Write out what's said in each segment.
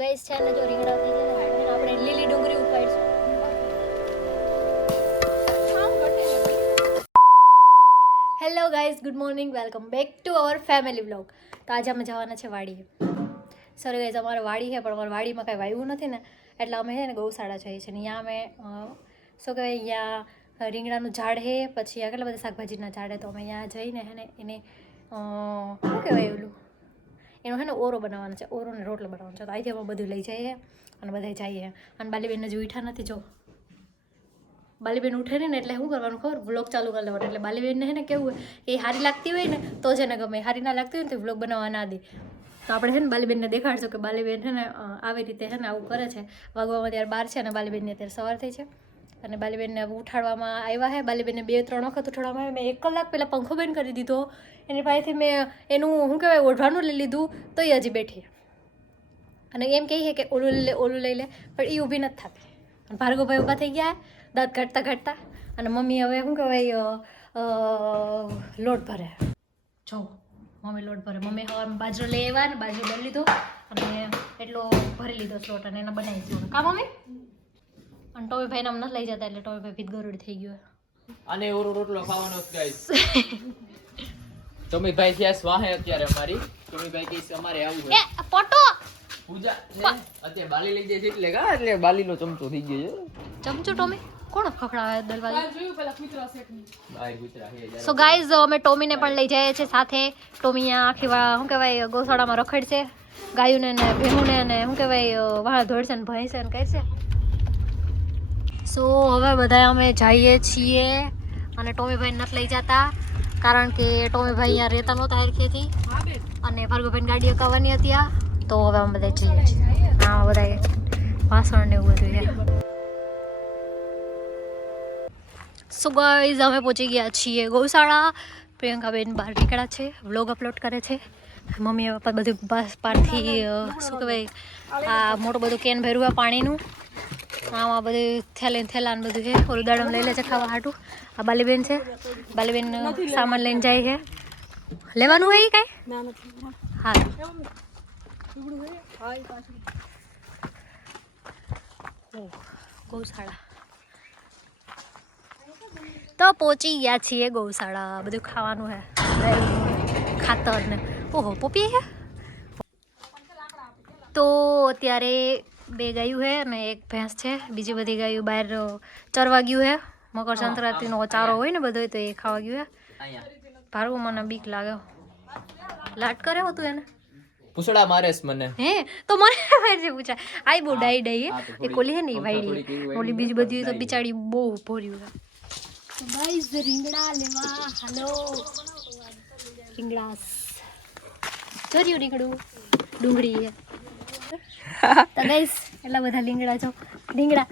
Guys છે ને જો રીંગણા થઈ ગયા હાડને આપણે લીલી ડુંગળી ઉપાડીશું. Hello guys, good morning, welcome back to our family vlog. તો આજે અમે જવાના છે વાડીએ. સોરી ગાઈસ, અમારે વાડી છે પણ અમારી વાડીમાં કાંઈ વાવ્યું નથી ને, એટલે અમે છે ને ગૌશાળા જઈએ છીએ. અહીંયા અમે શું કહેવાય, અહીંયા રીંગણાનું ઝાડ છે, પછી આ કેટલા બધા શાકભાજીના ઝાડ છે. તો અમે અહીંયા જઈને છે ને એને શું કહેવાય ઓલું એનો છે ને ઓરો બનાવવાનો છે, ઓરોને રોટલો બનાવવાનો છે. તો અહીંથી અમે બધું લઈ જઈએ અને બધા જઈએ. અને બાલીબેનને જો ઉઠા નથી, જો બાલીબેન ઉઠે ને એટલે શું કરવાનું ખબર, વ્લોગ ચાલુ કરી લેવાનું. એટલે બાલીબેનને છે ને કેવું હોય, એ સારી લાગતી હોય ને તો જ એને ગમે, સારી ના લાગતી હોય ને તો વ્લોગ બનાવવા ના દે. તો આપણે છે ને બાલીબેનને દેખાડશું કે બાલીબેન છે ને આવી રીતે છે ને આવું કરે છે. વાગવામાં ત્યારે 12 છે અને બાલીબેનની અત્યારે સવાર થઈ છે. અને બાલીબેનને ઉઠાડવામાં આવ્યા છે. બાલીબેનને 2-3 વખત ઉઠાડવામાં આવ્યા. મેં 1 કલાક પહેલાં પંખો બંધ કરી દીધો, એની પાસેથી મેં એનું શું કહેવાય ઓઢવાનું લઈ લીધું, તો એ હજી બેઠી. અને એમ કહીએ કે ઓલું લઈ લે, પણ એ ઊભી નથી થતી. અને ભાર્ગવભાઈ ઊભા થઈ ગયા દાંત કાઢતા. અને મમ્મી હવે શું કહેવાય લોટ ભરે. જો મમ્મી લોટ ભરે. મમ્મી હવે બાજરો લઈ આવ્યા ને બાજરો લઈ લીધો અને એટલો ભરી લીધો લોટ અને એને બનાવી દીધો. કા મમ્મી? અને ટોમીભાઈને આમ નથી લઈ જતા એટલે ટોમીભાઈ ભીત ગરુડ થઈ ગયો. અને ઓરો રોટલો ખાવાનો છે ગાઈસ. ટોમીભાઈ છે સ્વાહે અત્યારે અમારી. ટોમીભાઈ કહે છે અમારે આવું છે. એ પોટો પૂજા છે અત્યારે બાલી લઈ જાય છે એટલે કા એટલે બાલીનો ચમચો થઈ ગયો છે. ચમચો ટોમી કોણ ખખડાવે દરવાજો? બાય ગુતરા હે. સો ગાઈઝ, અમે ટોમીને પણ લઈ જઈએ છીએ સાથે. ટોમી અહીંયા આખી શું કહેવાય ગૌશાળામાં રખડશે, ગાયોને ને ભેહુંને ને શું કહેવાય વાળ ધોળશે ને ભેંસે ને કરશે. સો હવે બધા અમે જઈએ છીએ અને ટોમીભાઈ નથી લઈ જતા કારણ કે ટોમીભાઈ અહીંયા રહેતા નહોતા હરખેથી અને ભાર્ગવભાઈ ગાડી અકાવવાની હતી. તો હવે અમે બધા જઈએ છીએ. હા, બધા વાસણ ને એવું બધું છે. સો ગાઈઝ, અમે પહોંચી ગયા છીએ ગૌશાળા. પ્રિયંકાબેન બહાર નીકળ્યા છે, વ્લોગ અપલોડ કરે છે. મમ્મી પપ્પા બધું બહારથી શું કહેવાય આ મોટું બધું કેન ભર્યું હોય પાણીનું. આમાં બધું થેલા ને બધું છે. ઓલું દાડમ લઈ લે છે ખાવા હાટું. આ બાલીબેન છે, બાલીબેન સામાન લઈને જાય છે. લેવાનું હોય કાંઈ? હા, ગૌશાળા તો પહોંચી ગયા છીએ ગૌશાળા. બધું ખાવાનું છે, ખાતર ને. ઓહો, પોપી છે. તો અત્યારે 2 ગાયું છે અને 1 ભેંસ છે. બીજી બધી ગાયું બહાર ચરવા ગયું છે. મકર સંક્રાંતિનો ચારો હોય ને બધો, તો એ ખાવા ગયું છે. ભાર્ગવ મને બીક લાગે, લાટ કરે હતું એને પૂછડા મારેસ મને. હે તો મને મારે પૂછા આઈ બહુ ડાઈ એ કોલી હે ને એ વાયડી. ઓલી બીજી બધી તો બિચારી બહુ ભર્યું છે. તો ગાઈસ, રીંગણા લેવા હાલો. રીંગણા જોર્યું રીંગણું ડુંગળી છે. તો ગાઈસ, એટલા બધા રીંગણા જો રીંગણા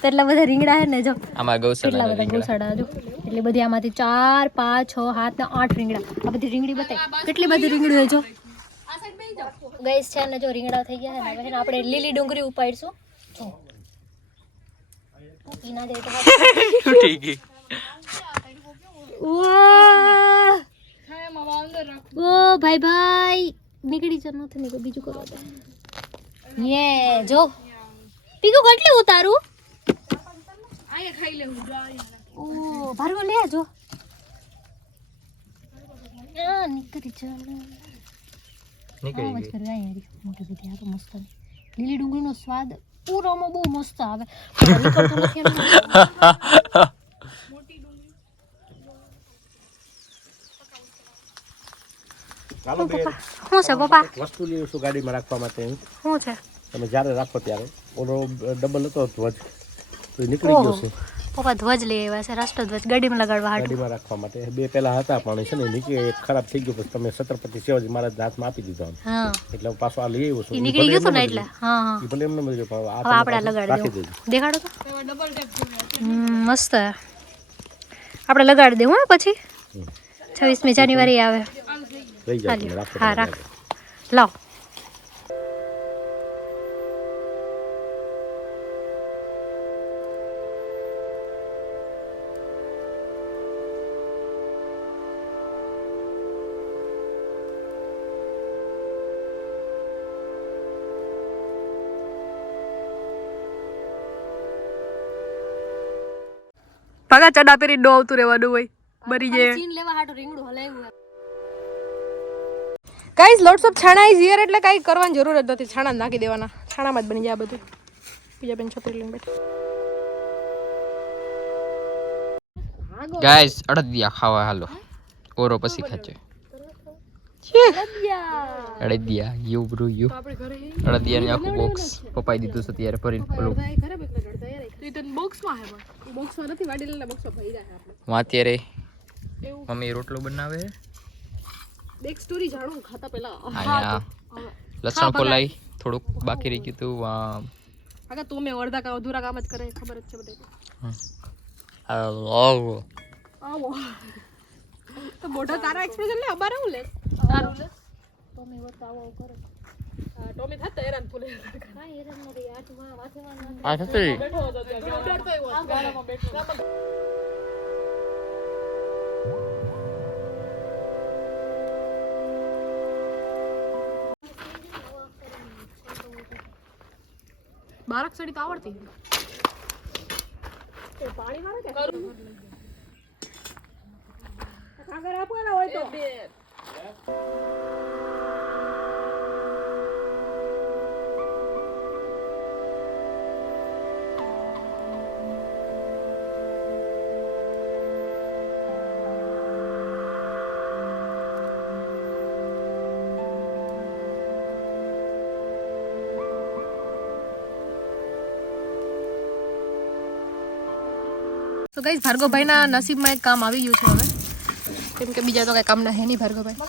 તો એટલા બધા રીંગણા હે ને જો આમાં કેટલા બધા ગૌશાળા જો એટલી બધી. આમાંથી 4, 5, 6, 7 ને 8 રીંગણા. આ બધી રીંગણી બતાય કેટલી બધી રીંગણી હોય જો ગાઈસ. છે ને જો રીંગણા થઈ ગયા છે ને હવે આપણે લીલી ડુંગળી ઉપાડીશું. જો ઈના દે તો તૂટી ગઈ. ઓ ભાઈ નીકળી જ નથી નીકળ બીજું કરવા દે. યે જો પીકુ કેટલી ઉતારું આયા ખાઈ લેવું જો. ઓ ભાર્ગવ લે જો નીકળી ચાલ નીકળી ગઈ. મોટી બધી આ તો મસ્ત. લીલી ડુંગળીનો સ્વાદ પૂરોમાં બહુ મસ્ત આવે. નીકળતું નથી એમ. ચાલો બે શું છે પપ્પા? વસ્તુ લેવું છું ગાડીમાં રાખવા માટે. શું છે? તમે જ્યારે રાખો ત્યારે ઓલો ડબલ હતો ધ્વજ તો એ નીકળી ગયો છે. પપ્પા ધ્વજ લઈ આવ્યા છે, રાષ્ટ્રધ્વજ ગાડીમાં લગાડવા હાટું. ગાડીમાં રાખવા માટે 2 પહેલા હતા પણ છે ને નીકળી એક ખરાબ થઈ ગયો. પછી તમે છત્રપતિ શિવાજી મહારાજ હાથમાં આપી દીધો. હા, એટલે હું પાછો આ લઈ આવ્યો છું. ઈ નીકળી ગયું હતું ને એટલે. હા હા, એ ભલે એમને મળ્યો પણ હવે આ આપણે લગાડી રાખી દેવું. દેજો. દેખાડો તો મસ્ત. આપણે લગાડી દેવું હા. પછી 26મી જાન્યુઆરી આવે. લઈ જાઓ તમે રાખો. હા રાખ, લાવ. ભાગા ચડા પેરી ડો આવતું રહેવાનું હોય બરી જાય સીન લેવા હાટો રીંગણું હલાવ્યું guys lots of chhana is here એટલે કાંઈ કરવાની જરૂર જ નથી છાણા જ નાખી દેવાના છાણામાં જ બની જાય આ બધું બીજા બેન છોકરી લઈને બેઠી ગાઈસ અડદિયા ખાવા હાલો ઓરો પછી ખાચે અડદિયા યુ બ્રુ યુ અડદિયાની આખું બોક્સ પપાઈ દીધું છે ત્યારે ભરીને પેલું બોક્સમાં હે બોક્સમાં નથી વાડી લેલા બોક્સમાં ભરી જાય આપણે માં અત્યારે મમ્મી રોટલો બનાવે એક સ્ટોરી જાણું ખાતા પહેલા અહીંયા લસણ કોલાઈ થોડુંક બાકી રહી ગયું હતું આગા તો મેં અડધા કામ અધૂરા કામ જ કરે ખબર જ છે બધે આવો આવો તો મોઢા તારા એક્સપ્રેશન લે અમારે હું લે તારું લે ટોમી વત આવો કરે ટોમી થતા હેરાન ફૂલે કાઈ હેરાન નથી આઠમાં વાથેમાં આ થતી બેઠો હતો ત્યાં ડરતો એવો ગાડામાં બેઠો બારક સડી તો આવડતી એ પાણી મારે કે કાગર આપવાના હોય તો તો ગાઈસ ભાર્ગવભાઈના નસીબમાં એક કામ આવી ગયું છે હવે કેમ કે બીજા તો કઈ કામ ના હે નહીં ભાર્ગવભાઈ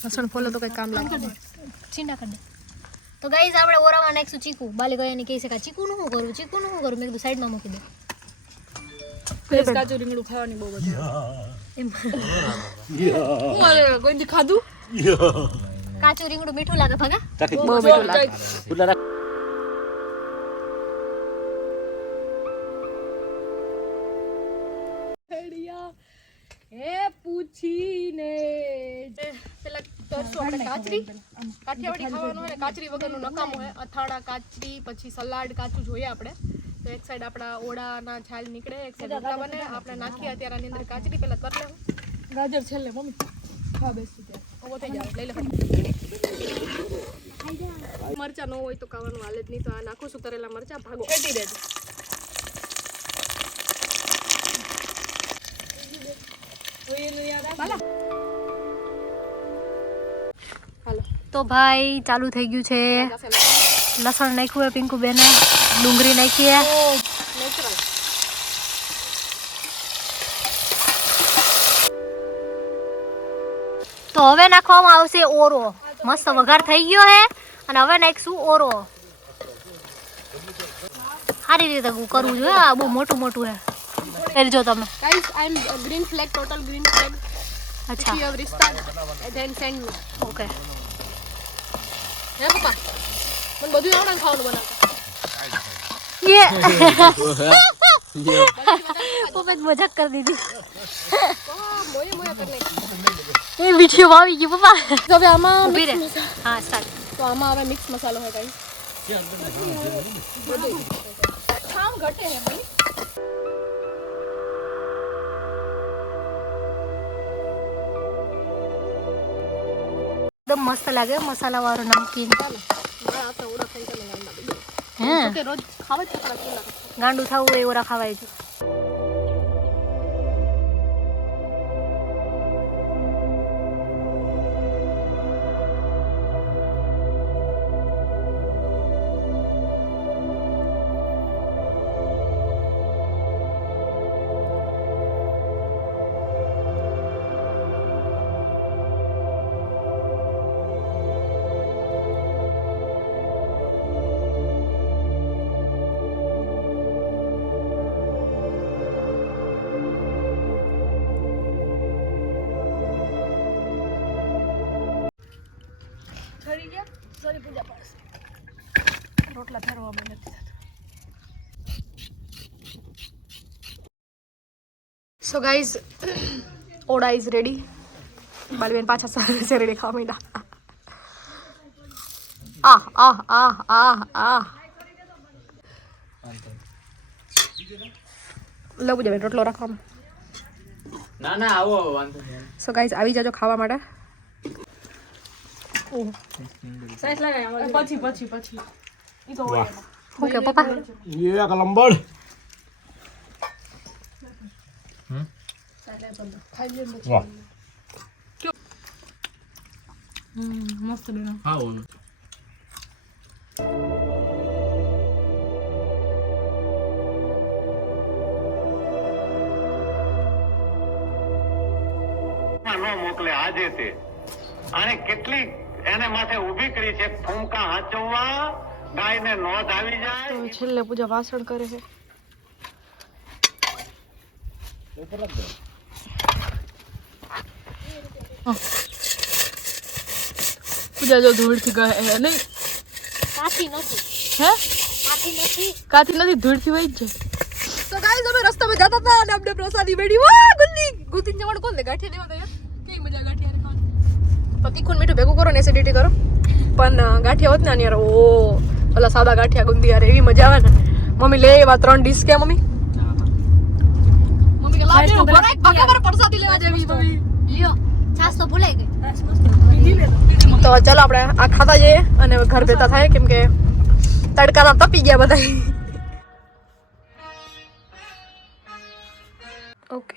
લસણ ફોલો તો કઈ કામ લાગે છીંડા કરી દે તો ગાઈઝ આપણે ઓરામાં નાખીશું ચીકુ બાલી ગયાની કહી શકાય ચીકુનું શું કરું મેં કીધું સાઈડમાં મૂકી દે કાચું રીંગણું ખાવાની બહુ બધી એમ કોઈ ખાધું કાચું રીંગણું મીઠું લાગે ભગા બહુ મીઠું લાગે હે પૂછીને પેલા કરશું આપણે કાચરી કાઠિયાવાડી ખાવાનું હોય ને કાચરી વગરનું નકામું હોય અથાણા કાચરી પછી સલાડ કાચું જોઈએ આપણે તો એક સાઈડ આપણા ઓળાના છાલ નીકળે એક સાઈડ રોટલા બને આપણે નાખીએ અત્યારે આની અંદર કાચરી પહેલા કરી લેવું ગાજર છેલ્લે મમ્મી ખા બેસી ત્યાં ઓવો થઈ જાય લઈ લે મરચા ન હોય તો ખાવાનું હાલે જ નહીં તો આ નાખું છું તરેલા મરચા ભાગો ફેટી દેજો તો ભાઈ ચાલુ થઈ ગયું છે લસણ નાખ્યું હે પિંકુ બેને ડુંગળી નાખી હે તો હવે નાખવામાં આવશે ઓરો મસ્ત વઘાર થઈ ગયો હે અને હવે નાખશું ઓરો સારી રીતે કરવું જોઈએ આ બહુ મોટું મોટું હે કરજો તમે guys I'm green flag total green flag અચ્છા if you have restart then send me okay હે પપ્પા મને બધું આવડે ને ખાવાનું બનાવતા યે પપ્પા મજાક કરી દીધી મોય મોય કરને એ વિડિયો આવી ગયો પપ્પા હવે આમાં ઊભી રહે હા સ્ટાર્ટ તો આમાં હવે મિક્સ મસાલો હોય ગાઈસ ખામ ઘટે હે ભાઈ એકદમ મસ્ત લાગે મસાલા વાળો નમકીન હે કે રોજ ખાવા જ પકડા કેલા ગાંડું થવું એવું રખાવાય છે રોટલા ફેરવામાં નથી થતા સો ગાઈઝ ઓડા ઇઝ રેડી બાલબેન પાછા સારે રેડી ખાવા માંડ્યા લો પૂજા બેન રોટલો રાખવામાં. ના ના આવો વાંધો નહીં. સો ગાઈઝ આવી જાજો ખાવા માટે. પછી ઈ તો હોય એમાં. ઓકે પપ્પા એક લંબડ ખાઈ લે પછી. વાહ મસ્ત બેનો. હા ન મોકલે આજે તે અને કેટલી એને માથે ઊભી કરી છે ફૂંકા હાચવવા ગાયને નોંધ આવી જાય. તો છેલ્લે પૂજા વાસણ કરે છે. પૂજા જો ધૂળથી ગયે હે નહીં કાઠી નથી હે કાઠી નથી કાથી નથી ધૂળથી વહી જ જાય. તો ગાઈસ અમે રસ્તામાં જતા હતા અને આપણે પ્રસાદી મેળી. વાહ ગુલ્લી ગુલ્લી જમણ કોણ લે ગાંઠિયા લેવા ગયા કેવી મજા ગાંઠિયા ખાવાની. તો તીખું મીઠું ભેગું કરો ને એસિડિટી કરો પણ ગાંઠિયા હોત ને યાર ઓ ઓલા સાદા ગાંઠિયા ગુંદી યાર એવી મજા આવે ને. મમ્મી લે એવા 3 ડીશ કે મમ્મી મમ્મી કે લાવ ભરાય ભાગા મારે પ્રસાદી લેવા જવી મમ્મી. લ્યો છાસ તો ભૂલાઈ ગઈ. તો ચાલો આપણે આ ખાતા જઈએ અને ઘર ભેતા થાય કેમ કે તડકાના તપી ગયા બધા. ઓકે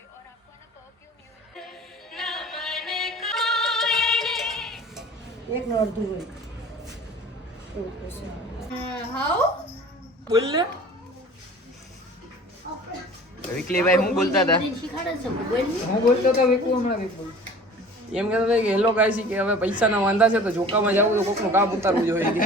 બોલ લે વિકલીભાઈ હું બોલતા હતા. હું બોલતો હતો વિકુ હમણાં વિકુ એમ કહેતો હતો કે હેલો ગાઈસ કે હવે પૈસાના વાંધા છે તો જોકામાં જવું તો કોકનું કામ ઉતારવું જોઈએ કે